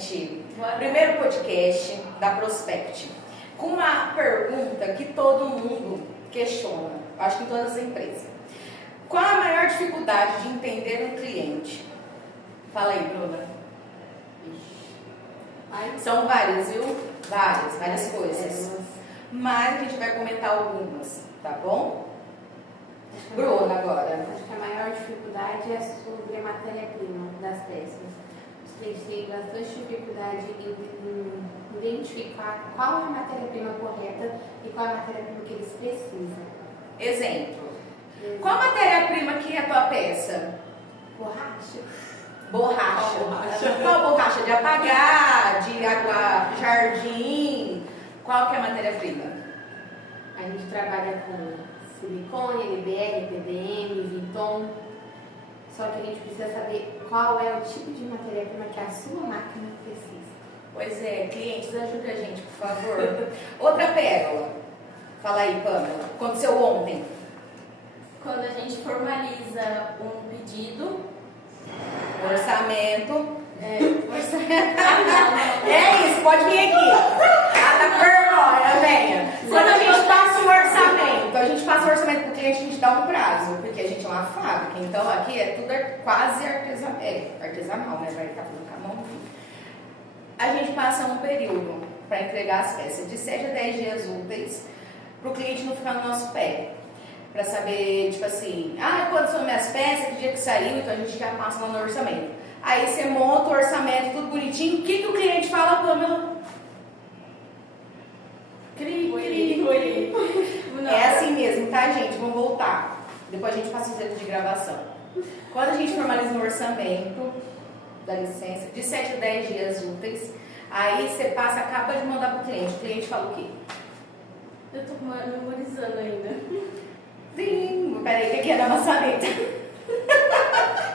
gente. Primeiro podcast da Prospect. Com uma pergunta que todo mundo questiona, acho que em todas as empresas. Qual a maior dificuldade de entender um cliente? Fala aí, Bruna. São várias, viu? Várias coisas. Mas a gente vai comentar algumas, tá bom? Bruna, agora. Acho que a maior dificuldade é sobre a matéria-prima das peças. Os clientes têm bastante dificuldade em identificar qual é a matéria-prima correta e qual é a matéria-prima que eles precisam. Exemplo. Qual matéria-prima que é a tua peça? Borracha. Borracha. Qual borracha? De apagar, de água, jardim? Qual que é a matéria-prima? A gente trabalha com silicone, LBR, PDM, Vinton. Só que a gente precisa saber qual é o tipo de matéria-prima que a sua máquina precisa. Pois é, clientes, ajuda a gente, por favor. Outra pérola. Fala aí, Pamela. Aconteceu ontem. Quando a gente formaliza um pedido, Orçamento. orçamento. É isso, pode vir aqui. Cada pernoia, venha. Quando a gente passa o orçamento pro cliente, a gente dá um prazo, porque a gente é uma fábrica. Então aqui é tudo quase artesanal, né? Vai estar tudo com a mão. A gente passa um período para entregar as peças, de 7 a 10 dias úteis, para o cliente não ficar no nosso pé. Para saber, tipo assim, quando são minhas peças, que dia que saiu, então a gente já passa lá no orçamento. Aí você monta o orçamento, tudo bonitinho. O que o cliente fala, Pamela? É assim mesmo, tá, gente? Vamos voltar. Depois a gente passa os erros de gravação. Quando a gente formaliza um orçamento, dá licença, de 7 a 10 dias úteis, aí você passa, acaba de mandar pro cliente. O cliente fala o quê? Eu tô memorizando ainda. Sim, peraí, que é da maçaneta.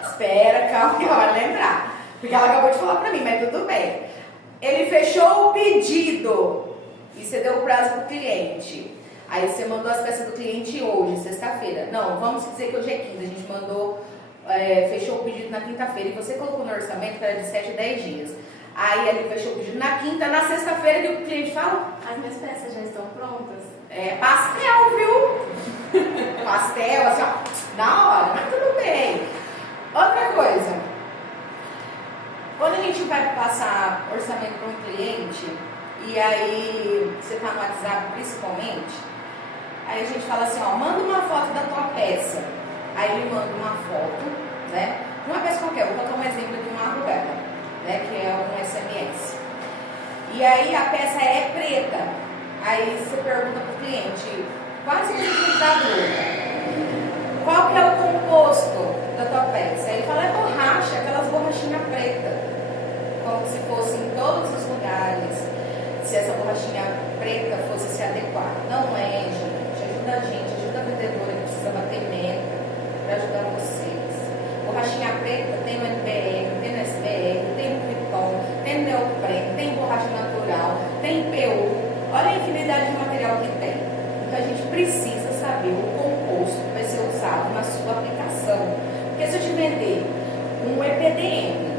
Espera, calma que ela vai lembrar. Porque ela acabou de falar pra mim, mas tudo bem. Ele fechou o pedido e você deu o prazo pro cliente. Aí você mandou as peças do cliente hoje, sexta-feira. Não, vamos dizer que hoje é quinta. A gente mandou, fechou o pedido na quinta-feira e você colocou no orçamento que era de 7 a 10 dias. Aí ele fechou o pedido na quinta, na sexta-feira, que o cliente fala? As minhas peças já estão prontas? É pastel, viu? Pastel, assim, ó, na hora, mas tudo bem. Outra coisa, quando a gente vai passar orçamento para um cliente, e aí você tá no WhatsApp principalmente, aí a gente fala assim, ó, manda uma foto da tua peça. Aí ele manda uma foto, né? Uma peça qualquer, vou colocar um exemplo aqui, uma arrugada, né? Que é um SMS. E aí a peça é preta. Aí você pergunta pro cliente, quase que qual que é o composto da tua peça? Aí ele fala, é borracha, aquelas borrachinhas pretas. Como se fosse em todos os lugares. Se essa borrachinha preta fosse se adequar. Não é, gente. Ajuda a vendedora que precisa bater meta para ajudar vocês. Borrachinha preta tem no NBR, tem no SBR, tem no Krypton, tem no Neopren, tem borracha natural, tem PU. Olha a infinidade de material que tem. Então a gente precisa saber o composto que vai ser usado na sua aplicação. Porque se eu te vender um EPDM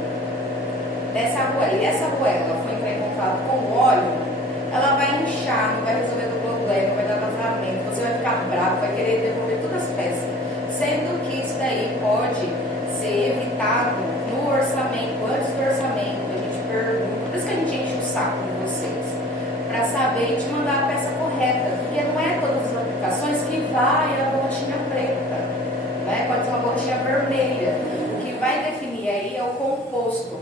dessa arruela e essa arruela for entrar em contato com o óleo, ela vai inchar, não vai resolver o problema, vai dar vazamento, você vai ficar bravo, vai querer devolver todas as peças. Sendo que isso daí pode ser evitado no orçamento, antes do orçamento, a gente pergunta, por isso que a gente enche o saco de vocês, para saber te mandar a peça correta, porque não é todas as aplicações que vai a borrachinha preta, né? Pode ser uma borrachinha vermelha. O que vai definir aí é o composto,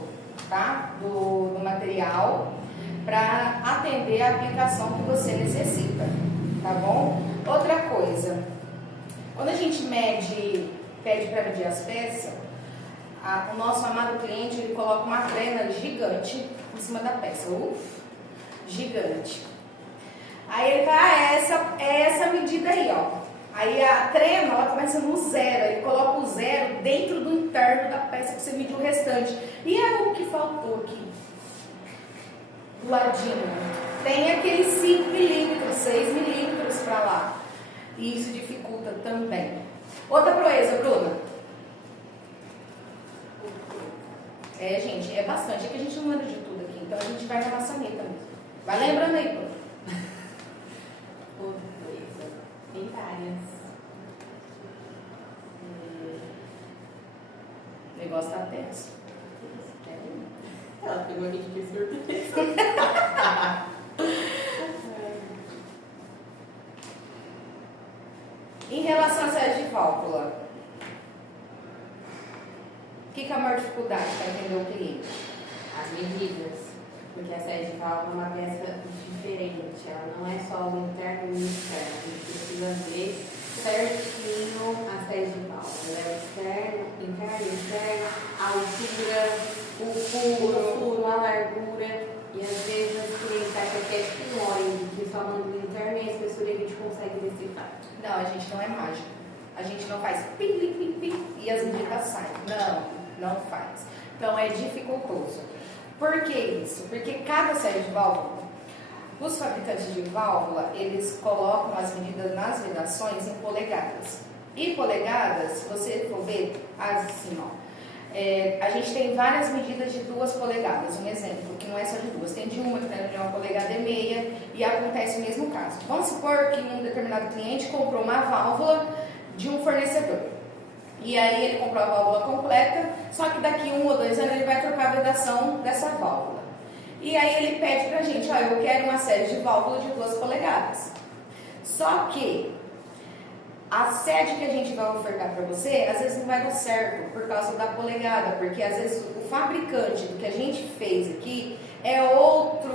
tá? do material para atender a aplicação que você necessita, tá bom? Outra coisa, quando a gente pede para medir as peças, o nosso amado cliente ele coloca uma trena gigante em cima da peça, gigante. Aí ele vai, é essa medida aí, ó. Aí a trena, ela começa no zero, ele coloca o zero dentro do interno da peça para você medir o restante. E é o que faltou aqui, do ladinho. Tem aqueles 5 milímetros, 6 milímetros para lá. E isso dificulta também. Outra proeza, Bruna. Gente, é bastante. É que a gente não anda de tudo aqui, Então a gente vai na maçaneta mesmo. Vai lembrando aí, prof. Outra coisa. Tem várias. O negócio tá tenso. Ela pegou a gente de surpresa. Em relação à série de válvula, o que é a maior dificuldade para entender o cliente? As medidas, porque a sede de válvula é uma peça diferente, ela não é só o interno e o externo, a gente precisa ver certinho a sede de válvula, ela é o externo, interno, externo, a altura, o furo, a largura, e às vezes o cliente acha que é pinóide, que só manda o interno e a espessura a gente consegue decifrar. Não, a gente não é mágico. A gente não faz pim, pim, pim, pim e as medidas saem. Não faz. Então é dificultoso. Por que isso? Porque cada série de válvula, os fabricantes de válvula, eles colocam as medidas nas vedações em polegadas. E polegadas, se você for ver, assim, ó, a gente tem várias medidas de 2 polegadas. Um exemplo, que não é só de 2, tem de uma que tem 1,5 polegada e acontece o mesmo caso. Vamos supor que um determinado cliente comprou uma válvula de um fornecedor. E aí ele comprou a válvula completa, só que daqui 1 ou 2 anos ele vai trocar a vedação dessa válvula. E aí ele pede pra gente, ó, eu quero uma série de válvulas de 2 polegadas. Só que a sede que a gente vai ofertar para você, às vezes não vai dar certo por causa da polegada, porque às vezes o fabricante do que a gente fez aqui é outro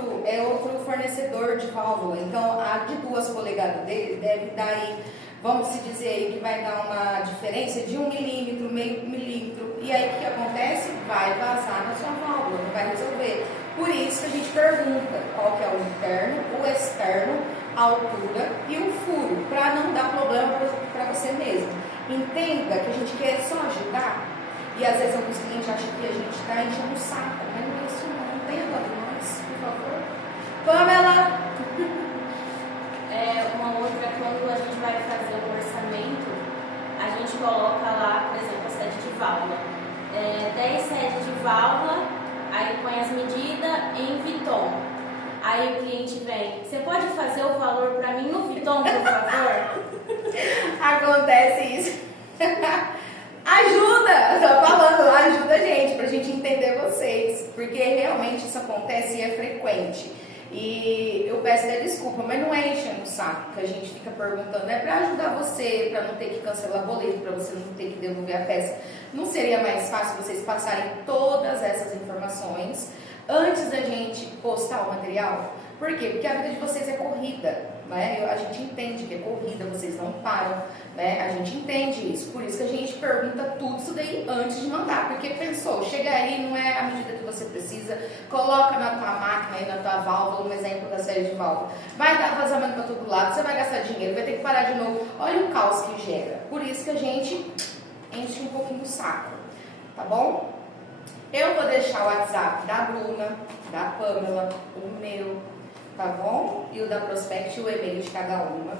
fornecedor de válvula. Então a de 2 polegadas dele deve dar aí, vamos se dizer aí que vai dar uma diferença de 1 milímetro, meio milímetro. E aí o que acontece? Vai vazar na sua válvula, não vai resolver. Por isso que a gente pergunta qual que é o interno, o externo, a altura e o furo, para não dar problema para você mesmo. Entenda que a gente quer só ajudar, e às vezes alguns clientes acham que a gente está enchendo o saco, mas não é isso não. Tenha dó de nós, por favor. Pamela! Uma outra, quando a gente vai fazer um orçamento, a gente coloca lá, por exemplo, a sede de válvula. 10 sedes de válvula, aí põe as medidas em Viton. Aí o cliente vem, você pode fazer o valor para mim no Viton, por favor? Acontece isso. Ajuda! Tô falando, ajuda a gente, pra gente entender vocês. Porque realmente isso acontece e é frequente. E eu peço até desculpa, mas não é enchendo o saco que a gente fica perguntando, é para ajudar você, para não ter que cancelar boleto, para você não ter que devolver a peça. Não seria mais fácil vocês passarem todas essas informações antes da gente postar o material? Por quê? Porque a vida de vocês é corrida, né? A gente entende que é corrida, vocês não param, né? A gente entende isso, por isso que a gente pergunta tudo isso daí antes de mandar, porque pensou, chega aí, não é a medida que você precisa, coloca na tua máquina aí, na tua válvula, um exemplo da série de válvula, vai dar vazamento para todo lado, você vai gastar dinheiro, vai ter que parar de novo, olha o caos que gera, por isso que a gente enche um pouquinho o saco, tá bom? Eu vou deixar o WhatsApp da Bruna, da Pamela, o meu, tá bom? E o da Prospect, o e-mail de cada uma.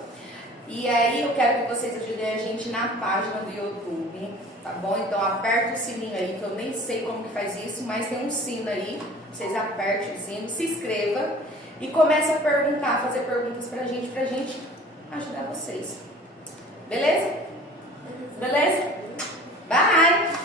E aí eu quero que vocês ajudem a gente na página do YouTube, tá bom? Então aperta o sininho aí, que eu nem sei como que faz isso, mas tem um sino aí, vocês apertem o sino, se inscreva e comece a perguntar, fazer perguntas pra gente ajudar vocês. Beleza? Beleza? Bye!